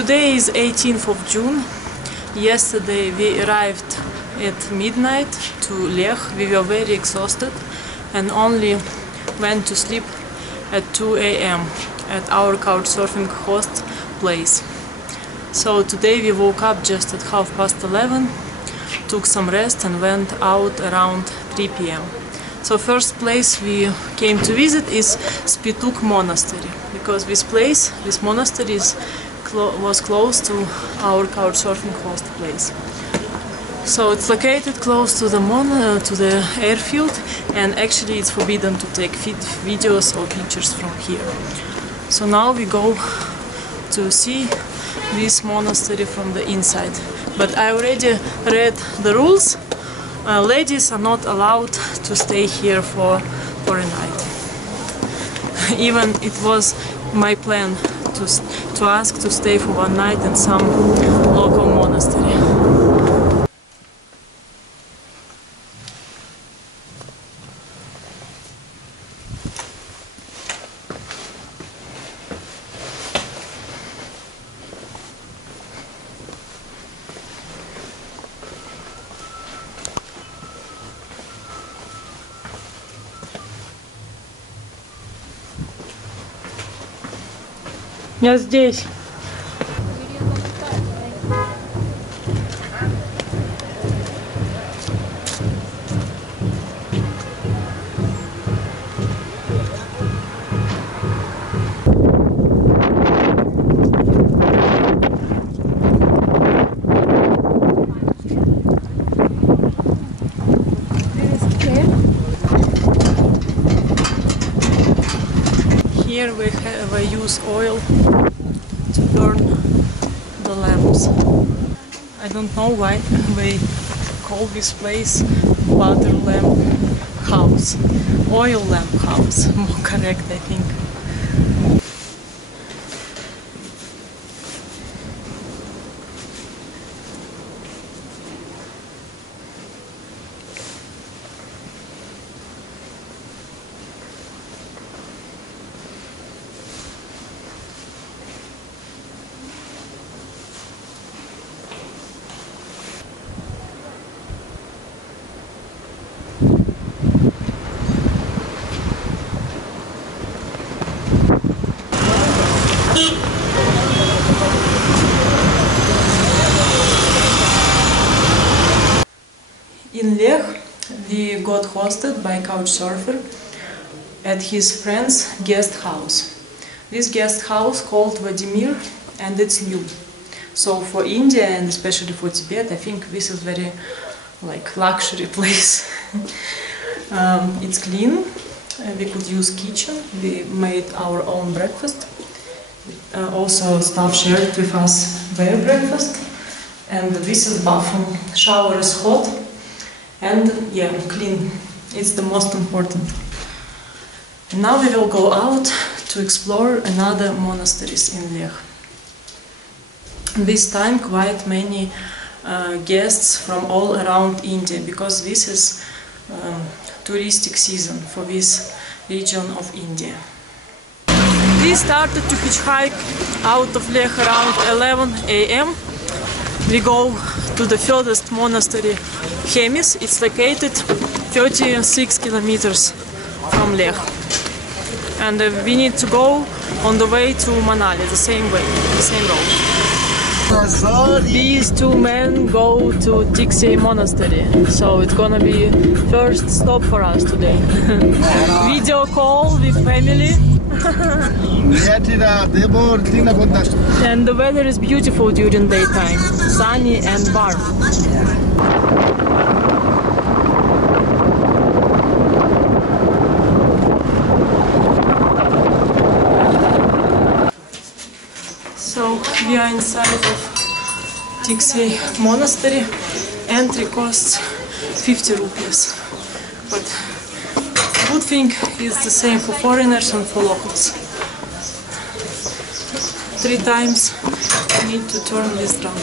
Today is 18th of June. Yesterday we arrived at midnight to Lech. We were very exhausted and only went to sleep at 2 a.m. at our couchsurfing host place. So today we woke up just at 11:30, took some rest and went out around 3 p.m. So first place we came to visit is Spituk Monastery, because this monastery was close to our couchsurfing host place. So it's located close to the airfield, and actually it's forbidden to take videos or pictures from here. So now we go to see this monastery from the inside. But I already read the rules. Ladies are not allowed to stay here for a night. Even it was my plan to ask to stay for one night in some local monastery. Я здесь. Here we use oil to burn the lamps. I don't know why they call this place water lamp house. Oil lamp house, more correct, I think. In Lech, we got hosted by a couchsurfer at his friend's guest house. This guest house called Vladimir, and it's new. So for India and especially for Tibet, I think this is very luxury place. It's clean. We could use kitchen. We made our own breakfast. Also, staff shared with us their breakfast. And this is bathroom. Shower is hot. And yeah, clean. It's the most important. And now we will go out to explore another monasteries in Lech. This time quite many guests from all around India, because this is touristic season for this region of India. We started to hitchhike out of Lech around 11 a.m. We go to the furthest monastery, Hemis. It's located 36 kilometers from Lech. And we need to go on the way to Manali, the same way, the same road. These two men go to Tixey Monastery, so it's gonna be first stop for us today. Video call with family. And the weather is beautiful during daytime, sunny and warm. So we are inside of Tixey Monastery. Entry costs 50 rupees. But good thing is the same for foreigners and for locals. 3 times you need to turn this drum.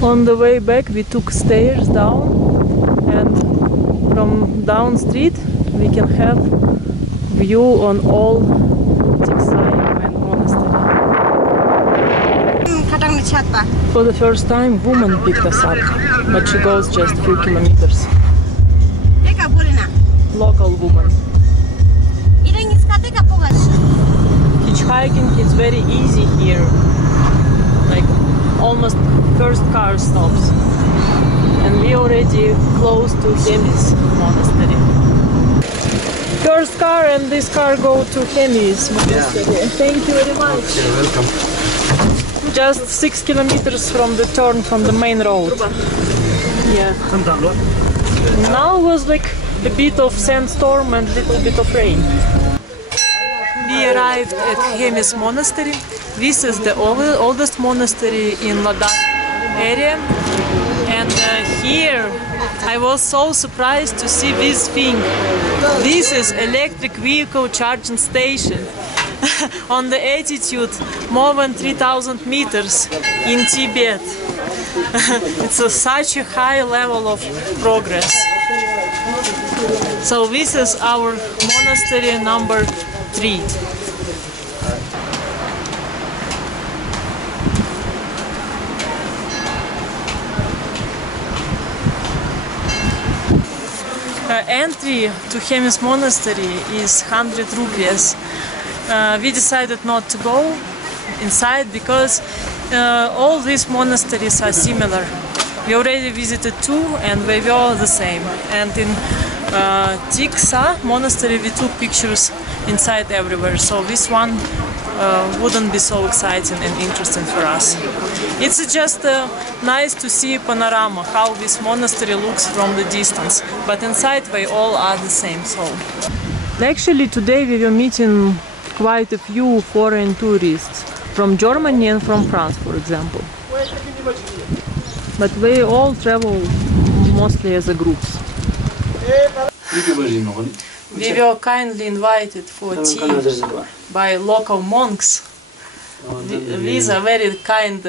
On the way back we took stairs down, and from down street we can have view on all TIBETAN monastery. For the first time woman picked us up, but she goes just few kilometers. Local woman. Hitchhiking is very easy here, like almost first car stops, and we already close to Hemis monastery. First car and this car go to Hemis monastery. Yeah. Thank you very much. You're welcome. Just 6 kilometers from the turn from the main road. Yeah. Now was like a bit of sandstorm and little bit of rain. We arrived at Hemis monastery. This is the oldest monastery in Ladakh area, and here I was so surprised to see this thing. This is electric vehicle charging station on the altitude more than 3,000 meters in Tibet. It's such a high level of progress. So this is our monastery number 3. Entry to Hemis monastery is 100 rupees. We decided not to go inside because all these monasteries are similar. We already visited 2 and they were all the same. And in TIBETAN monastery we took pictures inside everywhere, so this one wouldn't be so exciting and interesting for us. It's just nice to see a panorama, how this monastery looks from the distance, but inside they all are the same. So actually today we were meeting quite a few foreign tourists from Germany and from France, for example. But they all travel mostly as a groups. We were kindly invited for tea by local monks. These are very kind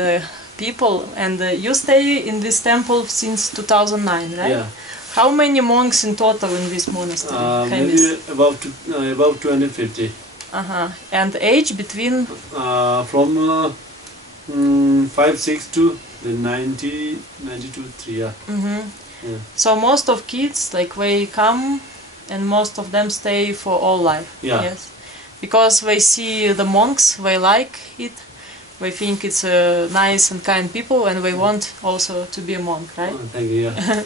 people, and you stay in this temple since 2009, right? Yeah. How many monks in total in this monastery? Maybe about 250. And age between? From 5, 6 to the 90, 92, 3. Yeah. Yeah. So most of kids, like, they come and most of them stay for all life. Yeah. Yes. Because they see the monks, they like it, they think it's nice and kind people, and they want also to be a monk, right? Oh, thank you. Yeah.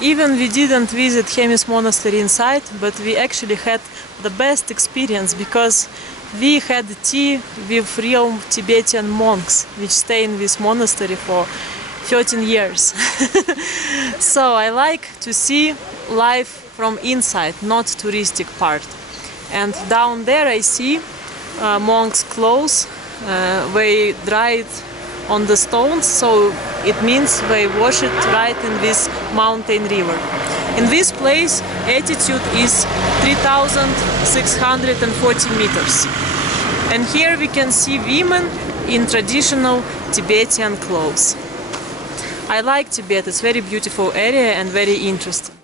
Even we didn't visit Hemis monastery inside, but we actually had the best experience because we had tea with real Tibetan monks which stay in this monastery for 13 years. So I like to see life from inside, not touristic part. And down there I see monks' clothes. They dry it on the stones, so it means they wash it right in this mountain river. In this place, altitude is 3,640 meters. And here we can see women in traditional Tibetan clothes. I like Tibet, it's a very beautiful area and very interesting.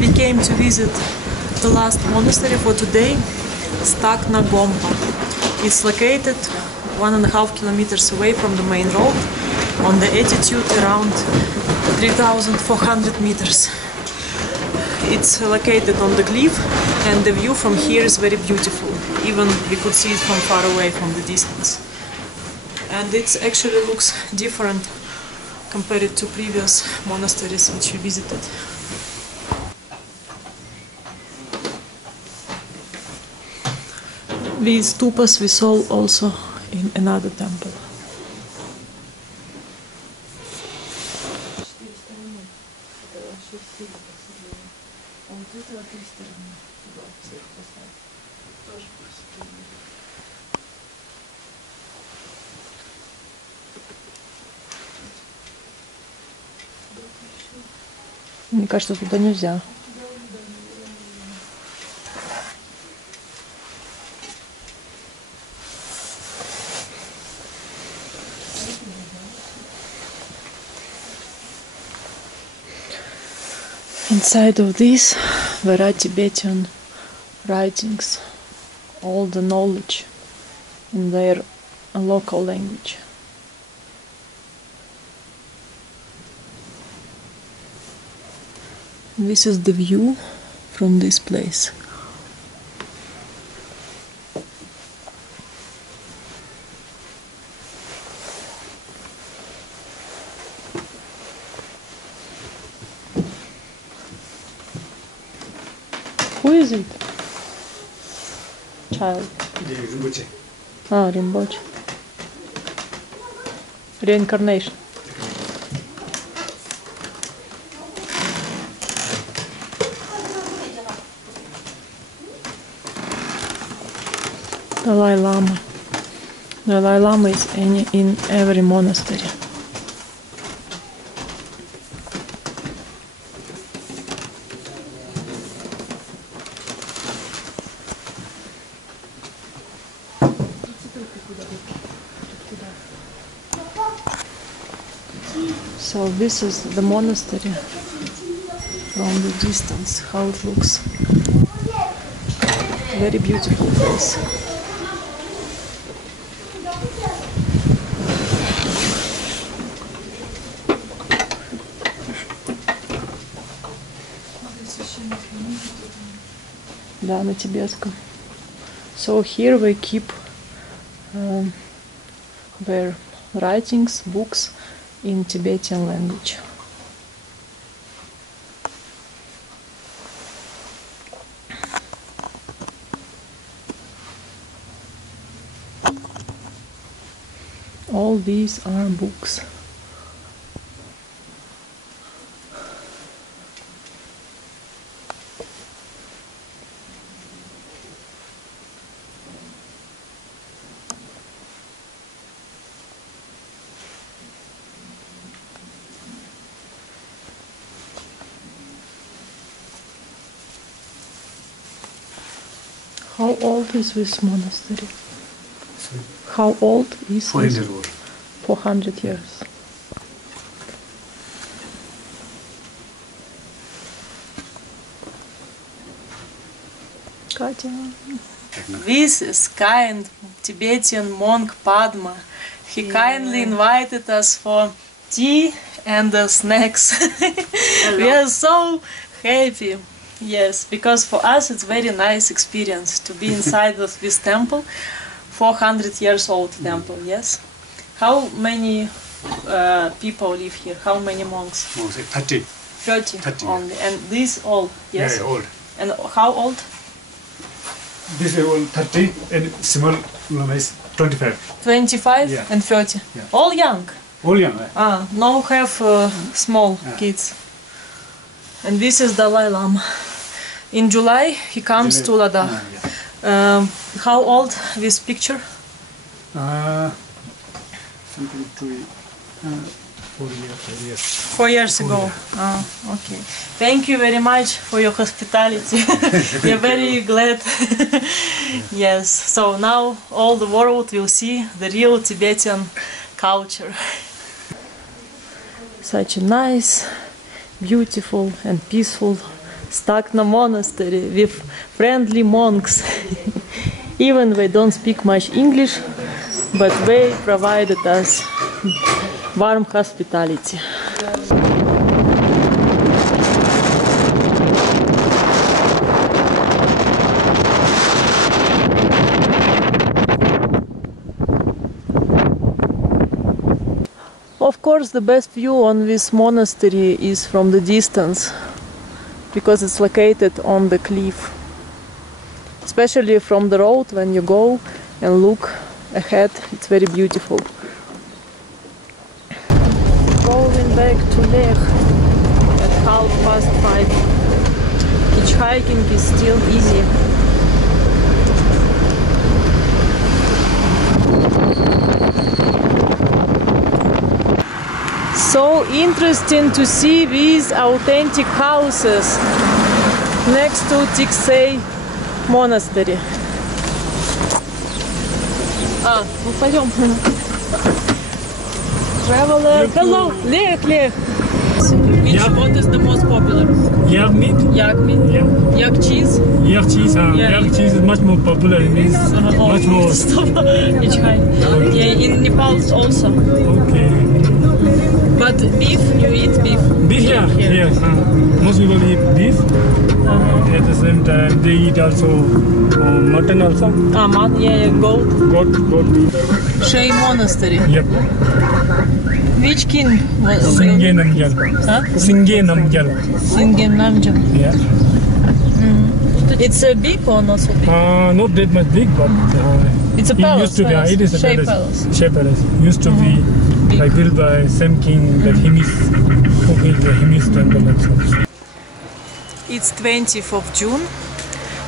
We came to visit the last monastery for today, Ladakh Gompa. It's located 1.5 kilometers away from the main road, on the altitude around 3,400 meters. It's located on the cliff, and the view from here is very beautiful. Even we could see it from far away, from the distance. And it actually looks different compared to previous monasteries which we visited. These stupas we saw also in another temple. Мне кажется, туда нельзя. Inside of this there are Tibetan writings, all the knowledge in their local language. This is the view from this place. Who is it? Child. Ah, Rinpoche. Reincarnation. Dalai Lama. Dalai Lama is in every monastery. So this is the monastery from the distance, how it looks. Very beautiful place. Да, на тибетском. So here we keep their writings, books in Tibetan language. All these are books. How old is this monastery? Sorry? How old is 400 this? old. 400 years. Katya. This is kind Tibetan monk Padma. He kindly invited us for tea and snacks. We are so happy. Yes, because for us it's very nice experience to be inside of this temple, 400 years old temple. Yes. How many people live here? How many monks? Oh, say 30. 30 only. And these all? Yes. Yeah, old. And how old? This is old 30 and small lama is 25. 25 Yeah. and 30. Yeah. All young. All young. No have small kids. And this is Dalai Lama. In July he comes to Ladakh. How old this picture? Something to 4 years. 4 years ago. Okay. Thank you very much for your hospitality. We are very glad. Yes. So now all the world will see the real Tibetan culture. Such a nice, beautiful and peaceful Stakna monastery with friendly monks. Even they don't speak much English, but they provided us warm hospitality. Of course, the best view on this monastery is from the distance, because it's located on the cliff. Especially from the road, when you go and look ahead, it's very beautiful. Going back to Lech at 5:30. Hitchhiking is still easy. So interesting to see these authentic houses next to Tiksei monastery. Ну пойдем. Traveler. Hello, Lech. What is the most popular? Yak meat? Yak meat? Yeah. Yak cheese? Yak cheese, yak cheese is much more popular. It means much more. Stop. Yeah, in Nepal also. Okay. But beef, you eat beef? Beef, yeah. Most people eat beef. At the same time, they eat also mutton also. Mutton, yeah, goat. Goat meat. Shei Monastery. Yep. Which king was? Singye Namgyal. Huh? Singye Namgyal. Singye Namgyal. Yeah. It's big or not so big? Not that much big, but It's a it palace. used to be. It is a Shei palace. Shei palace. Used to be like built by same king that Himis, who built the Himis temple also. It's 20th of June,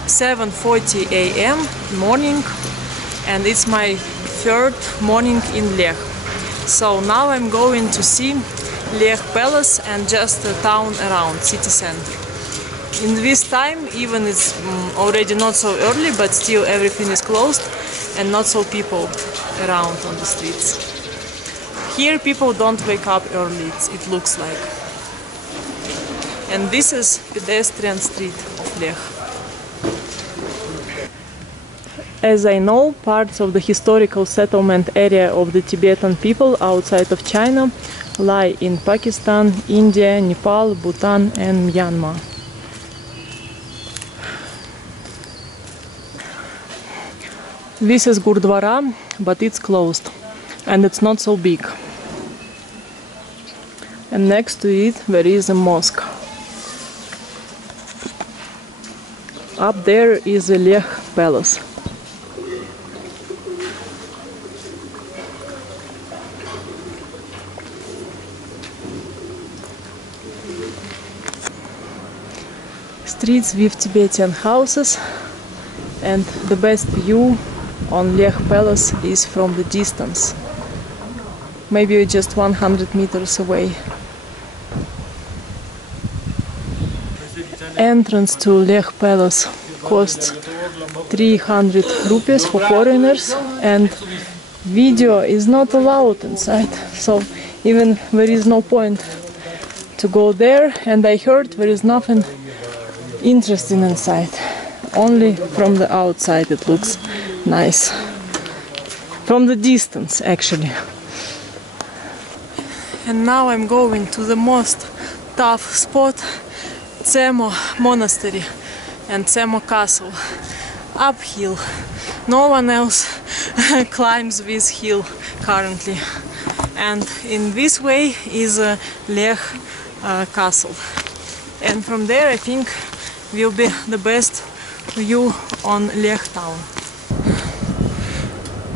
7:40 a.m. morning, and it's my third morning in Lech. So now I'm going to see Lech Palace and just the town around, city center. In this time, even it's already not so early, but still everything is closed and not so people around on the streets. Here people don't wake up early, it looks like. And this is pedestrian street of Lech. As I know, parts of the historical settlement area of the Tibetan people outside of China lie in Pakistan, India, Nepal, Bhutan and Myanmar. This is Gurdwara, but it's closed and it's not so big. And next to it there is a mosque. Up there is the Lech Palace. Streets with Tibetan houses, and the best view on Lech Palace is from the distance. Maybe just 100 meters away. Entrance to Lech Palace costs 300 rupees for foreigners, and video is not allowed inside, so even there is no point to go there. And I heard there is nothing interesting inside, only from the outside it looks nice, from the distance actually. And now I'm going to the most tough spot, Tsemo Monastery and Tsemo Castle. Uphill. No one else climbs this hill currently. And in this way is Lech Castle. And from there I think will be the best view on Lech town.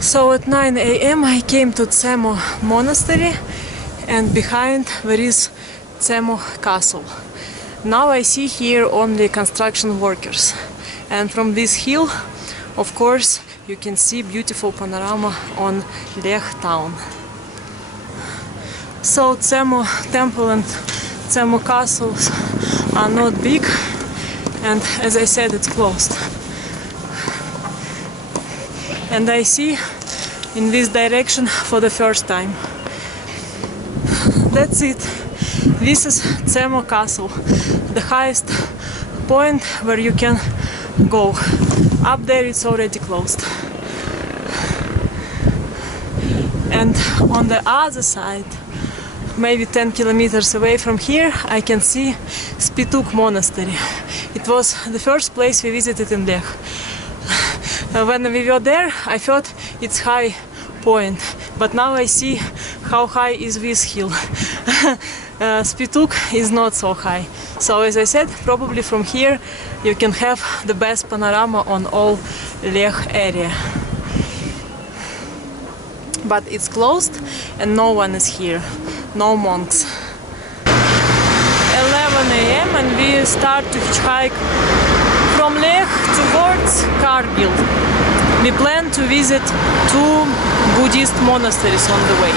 So at 9 AM I came to Tsemo Monastery, and behind there is Tsemo Castle. Now I see here only construction workers, and from this hill, of course, you can see beautiful panorama on Lech town. So Tsemo temple and Tsemo castles are not big, and as I said, it's closed. And I see in this direction for the first time. That's it. This is Tsemo Castle, the highest point where you can go. Up there it's already closed. And on the other side, maybe 10 kilometers away from here, I can see Spituk Monastery. It was the first place we visited in Lech. When we were there, I thought it's high point, but now I see how high is this hill. Spituk is not so high. So as I said, probably from here you can have the best panorama on all Lech area. But it's closed and no one is here, no monks. 11 AM and we start to hitchhike from Lech towards Kargil. We plan to visit 2 Buddhist monasteries on the way.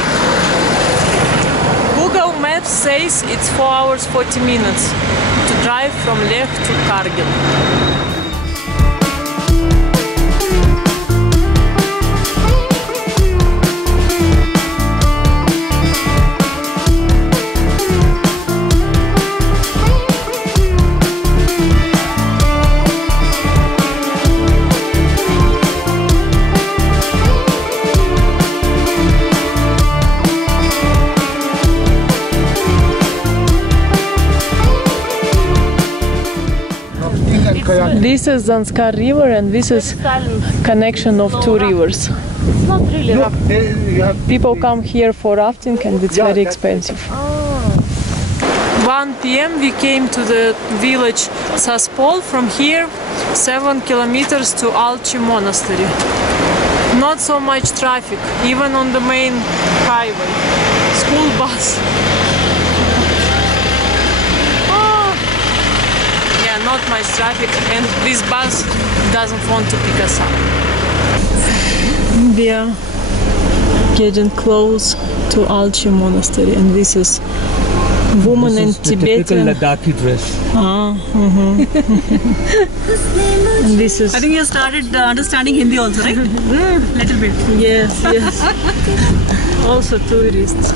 Google Maps says it's 4 hours 40 minutes to drive from Lech to Kargil. This is Zanskar river and this is connection of 2 rivers. It's not really rough. People come here for rafting and it's very expensive. 1 PM we came to the village Saspol. From here 7 kilometers to Alchi Monastery. Not so much traffic, even on the main highway. School bus. Not much traffic, and this bus doesn't want to pick us up. We are getting close to Alchi Monastery, and this is woman in Tibetan. Ladakhi dress. And this is. I think you started understanding Hindi also, right? Little bit. Yes, yes. Also tourists.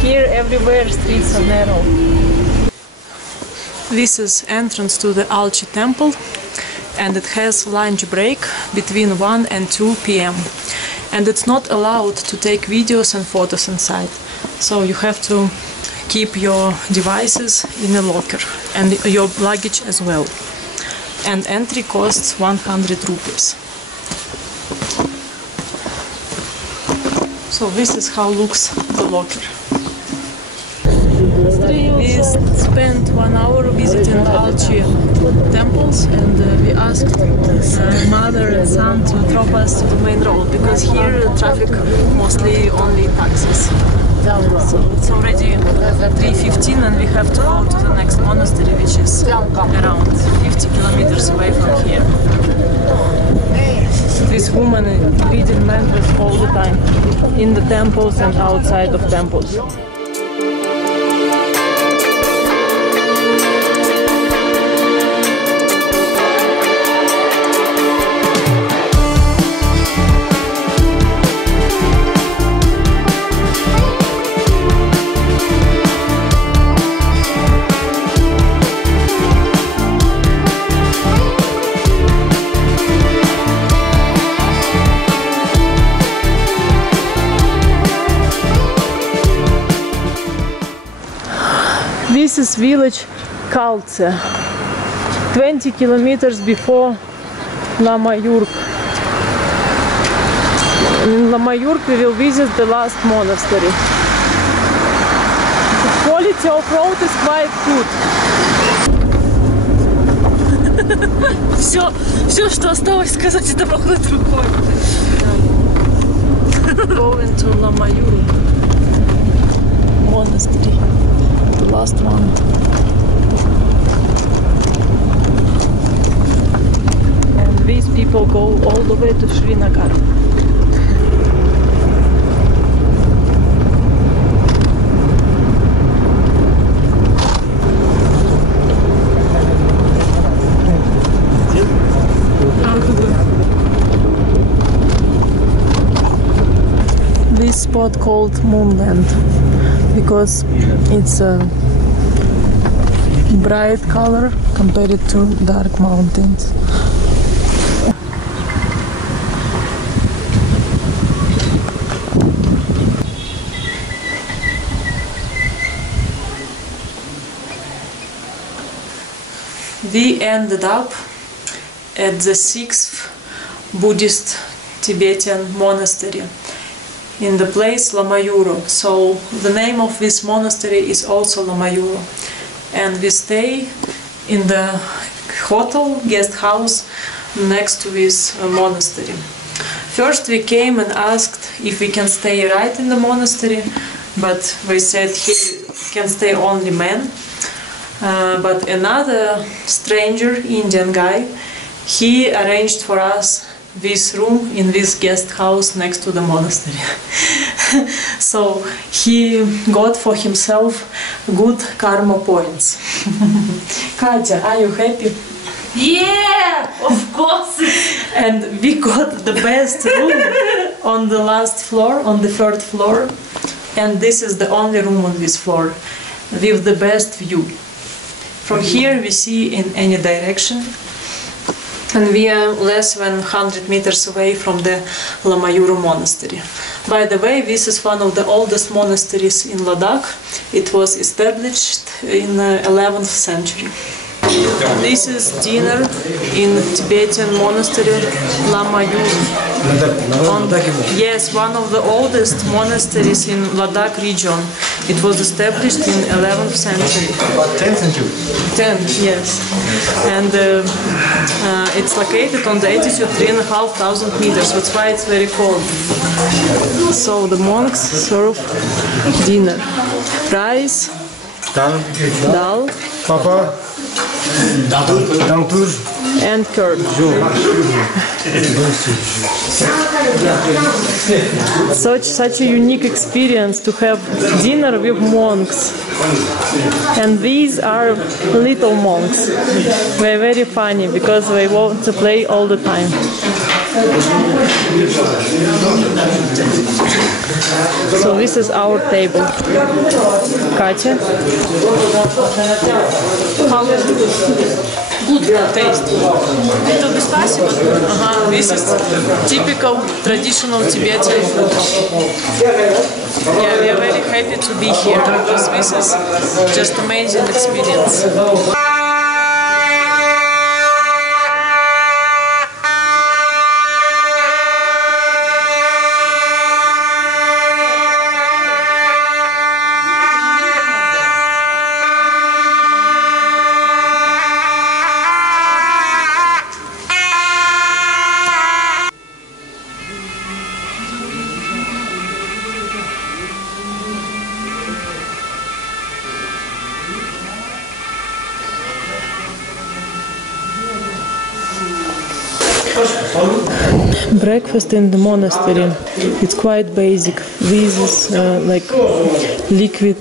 Here, everywhere, streets are narrow. This is entrance to the Alchi temple, and it has lunch break between 1 and 2 PM. And it's not allowed to take videos and photos inside. So you have to keep your devices in a locker and your luggage as well. And entry costs 100 rupees. So this is how looks the locker. We spent 1 hour visiting Alchi temples, and we asked mother and son to drop us to the main road, because here traffic mostly only taxis. So it's already 3:15 and we have to go to the next monastery, which is around 50 kilometers away from here. This woman is reading mantras all the time, in the temples and outside of temples. this is village Kaltse, 20 kilometers before Lamayuru. In Lamayuru we will visit the last monastery. The quality of road is quite good. Все, что осталось сказать, это махнуть рукой. Going to Lamayuru monastery, the last one. And these people go all the way to Srinagar. This spot called Moonland because it's a bright color compared to dark mountains. We ended up at the 6th Buddhist Tibetan monastery in the place Lamayuru. So the name of this monastery is also Lamayuru, and we stay in the hotel, guest house next to this monastery. First we came and asked if we can stay right in the monastery, but they said here can stay only men. But another stranger, Indian guy, he arranged for us this room in this guest house next to the monastery. So he got for himself good karma points. Katya, are you happy? Yeah, of course. And we got the best room on the last floor, on the 3rd floor. And this is the only room on this floor with the best view. From here we see in any direction. And we are less than 100 meters away from the Lamayuru monastery. By the way, this is one of the oldest monasteries in Ladakh. It was established in the 11th century. This is dinner in Tibetan monastery Lamayuru. Yes, one of the oldest monasteries in Ladakh region. It was established in 11th century. 10th century? 10th, yes. And it's located on the altitude 3,500 meters, that's why it's very cold. So the monks serve dinner. Rice, dal, Papa, and curd. Such a unique experience to have dinner with monks. And these are little monks. They're very funny because they want to play all the time. So this is our table. Katya? How is it? Good taste. Little bit spicy, but this is typical traditional Tibetan food. Yeah, we are very happy to be here because this is just amazing experience. Breakfast in the monastery, it's quite basic. This is like liquid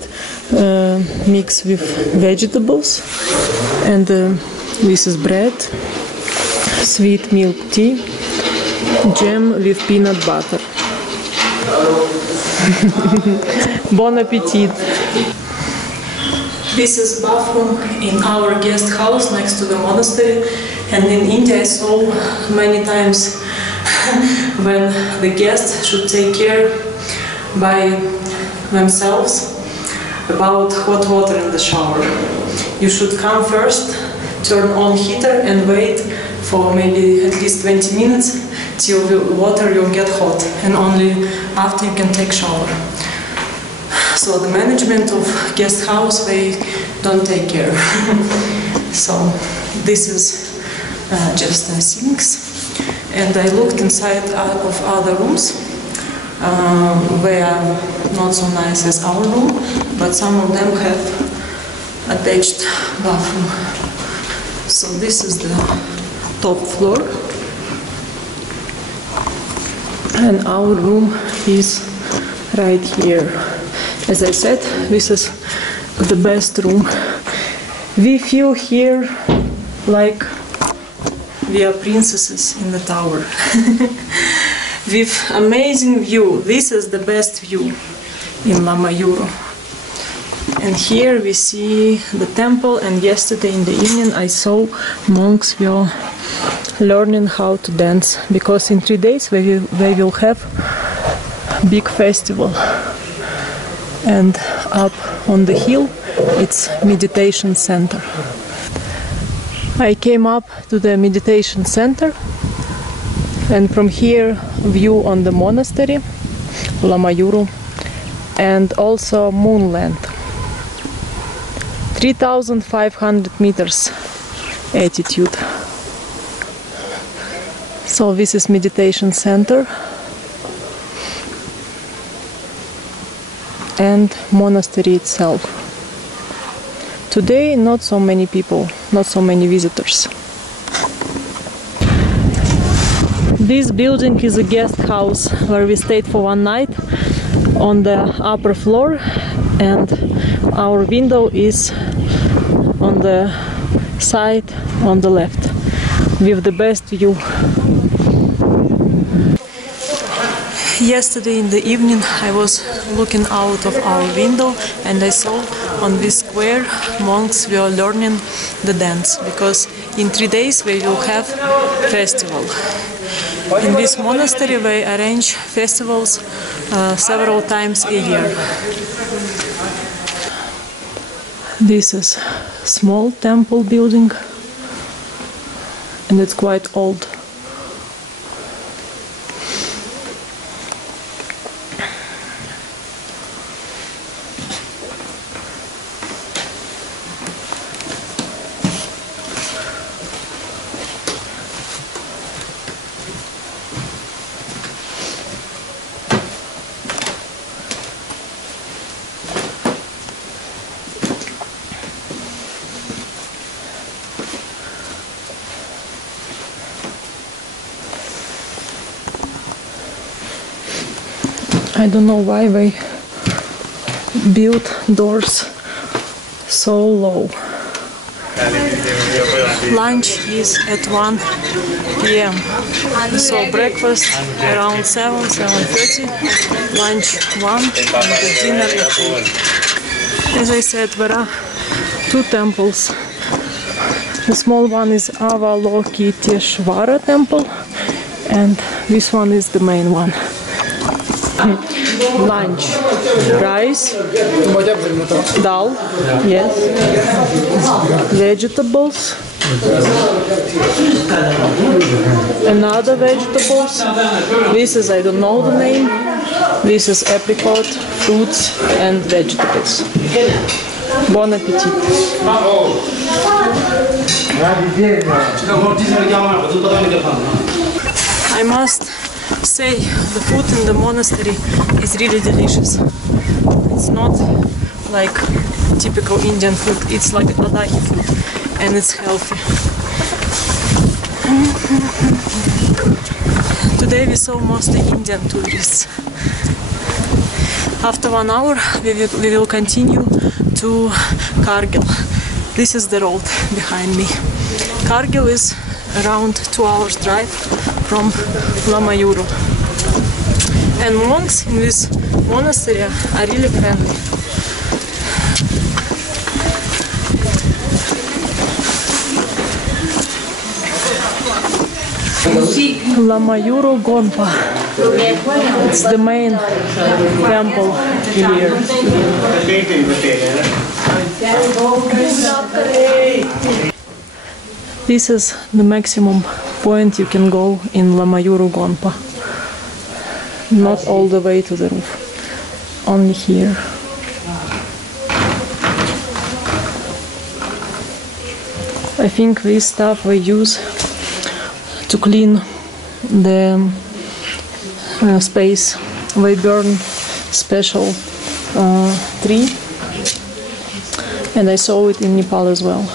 mix with vegetables, and this is bread, sweet milk tea, jam with peanut butter. Bon appetit! This is bathroom in our guest house next to the monastery, and in India I saw many times when the guests should take care by themselves. about hot water in the shower. You should come first, turn on heater and wait for maybe at least 20 minutes till the water will get hot, and only after you can take shower. So the management of guest house, they don't take care. So this is just the sinks, and I looked inside of other rooms. They are not so nice as our room, but some of them have attached bathroom. So this is the top floor, and our room is right here. As I said, this is the best room. We feel here like we are princesses in the tower. With amazing view. This is the best view in Lamayuru. And here we see the temple, and yesterday in the evening I saw monks were learning how to dance, because in 3 days they will have big festival. And up on the hill it's meditation center. I came up to the meditation center, and from here view on the monastery, Lamayuru, and also Moonland. 3,500 meters altitude. So this is meditation center and monastery itself. Today not so many people, not so many visitors. This building is a guest house where we stayed for 1 night on the upper floor, and our window is on the side on the left with the best view. Yesterday in the evening I was looking out of our window, and I saw on this square monks were learning the dance, because in 3 days we will have festival. In this monastery they arrange festivals several times a year. This is small temple building, and it's quite old. I don't know why they built doors so low. Lunch is at 1 p.m. So breakfast around 7, 7:30, lunch 1, and the dinner at 8. As I said, there are 2 temples. The small one is Avalokiteshvara temple, and this one is the main one. Lunch, rice, dal, yes, vegetables, another vegetables. This is, I don't know the name, this is apricot, fruits and vegetables. Bon appetit. I must say, the food in the monastery is really delicious. It's not like typical Indian food, it's like Ladakh food, and it's healthy. Today we saw mostly Indian tourists. After 1 hour we will continue to Kargil. This is the road behind me. Kargil is around 2 hours drive from Lamayuru. And monks in this monastery are really friendly. Alchi Gompa. It's the main temple here. This is the maximum point you can go in Lamayuru Gompa. Not all the way to the roof, only here. I think this stuff we use to clean the space. We burn special tree, and I saw it in Nepal as well.